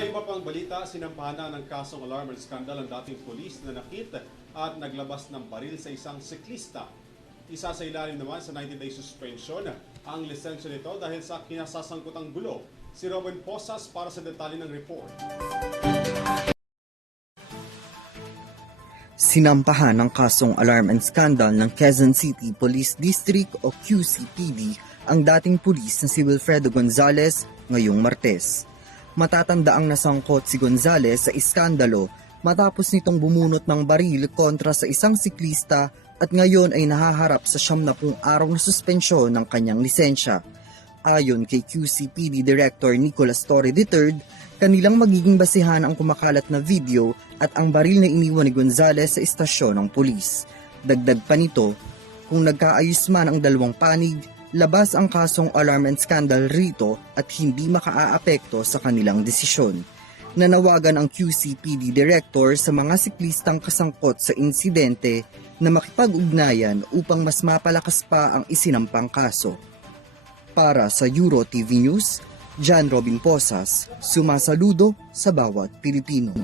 Sa iba pang balita, sinampahan ng kasong alarm and scandal ang dating pulis na nakita at naglabas ng baril sa isang siklista. Isa sa ilalim naman sa 90-day suspension ang lisensya nito dahil sa kinasasangkutang gulo. Si Robin Posas para sa detalye ng report. Sinampahan ng kasong alarm and scandal ng Quezon City Police District o QCPD ang dating pulis na si Wilfredo Gonzales ngayong Martes. Matatanda ang nasangkot si Gonzales sa iskandalo matapos nitong bumunot ng baril kontra sa isang siklista at ngayon ay nahaharap sa 70 araw na suspensyon ng kanyang lisensya. Ayon kay QCPD Director Nicolas Torre III, kanilang magiging basihan ang kumakalat na video at ang baril na iniwan ni Gonzales sa istasyon ng pulis. Dagdag pa nito, kung nagkaayos man ang dalawang panig, labas ang kasong alarm and scandal rito at hindi makaaapekto sa kanilang desisyon. Nanawagan ang QCPD Director sa mga siklistang kasangkot sa insidente na makipag-ugnayan upang mas mapalakas pa ang isinampang kaso. Para sa Euro TV News, John Robin Posas, sumasaludo sa bawat Pilipino.